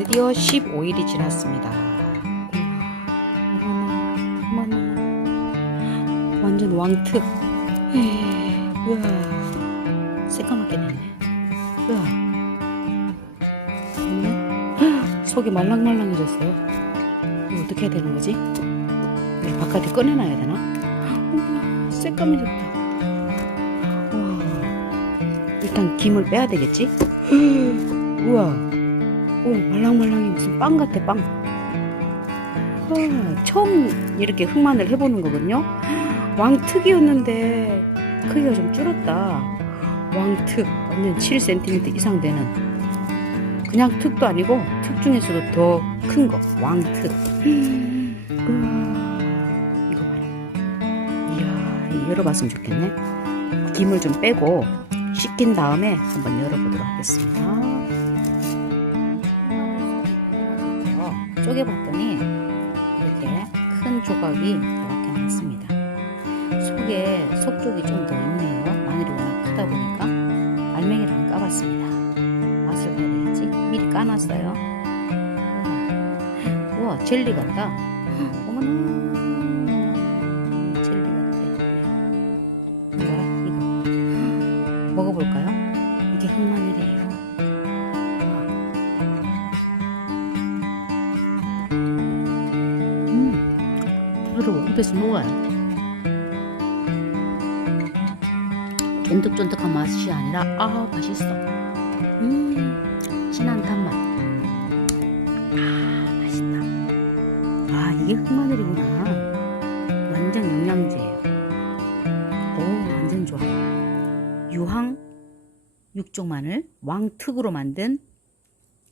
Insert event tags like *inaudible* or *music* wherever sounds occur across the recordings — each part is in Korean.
드디어 15일이 지났습니다. 어머나, 어머나. 완전 왕특. 우와, 새까맣게 됐네. 우와. 속이 말랑말랑해졌어요. 어떻게 해야 되는 거지? 이걸 바깥에 꺼내놔야 되나? 어머나, 새까매졌다. 우와. 일단 김을 빼야 되겠지? *gasps* 우와. 오, 말랑말랑해. 무슨 빵 같아, 빵. 아, 처음 이렇게 흑마늘 해보는 거거든요. 왕특이었는데 크기가 좀 줄었다. 왕특, 완전 7cm 이상 되는. 그냥 특도 아니고 특 중에서도 더 큰 거, 왕특. 우와, 이거 봐라. 이야, 열어봤으면 좋겠네. 김을 좀 빼고 식힌 다음에 한번 열어보도록 하겠습니다. 쪼개봤더니 이렇게 큰 조각이 이렇게 났습니다. 속에 속쪽이 좀 더 있네요. 마늘이 워낙 크다 보니까 알맹이를 안 까봤습니다. 맛을 봐야 되겠지? 미리 까놨어요. 우와, 우와 젤리 같다. 어머나 젤리 같아. 이거라 이거 먹어볼까요? 이게 흑마늘이에요. 부드러워. 입에서 녹아요. 쫀득쫀득한 맛이 아니라, 아, 맛있어. 음, 진한 단맛. 아, 맛있다. 아, 이게 흑마늘이구나. 완전 영양제예요. 오, 완전 좋아. 유황 육종 마늘, 왕특으로 만든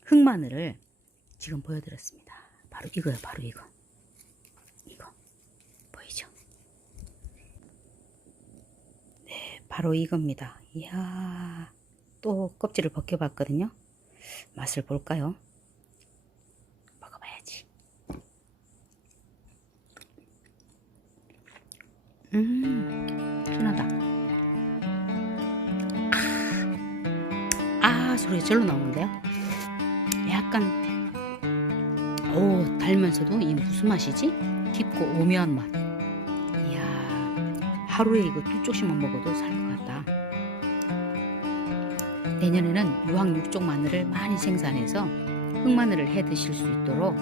흑마늘을 지금 보여드렸습니다. 바로 이거요, 바로 이거. 이거. 보이죠? 네, 바로 이겁니다. 이야, 또 껍질을 벗겨봤거든요. 맛을 볼까요? 먹어봐야지. 음, 진하다. 아, 소리가 절로 나오는데요? 약간, 오, 달면서도 이 무슨 맛이지? 깊고 오묘한 맛. 하루에 이거 두 쪽씩만 먹어도 살 것 같다. 내년에는 유황 육종 마늘을 많이 생산해서 흑마늘을 해 드실 수 있도록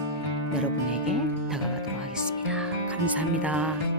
여러분에게 다가가도록 하겠습니다. 감사합니다.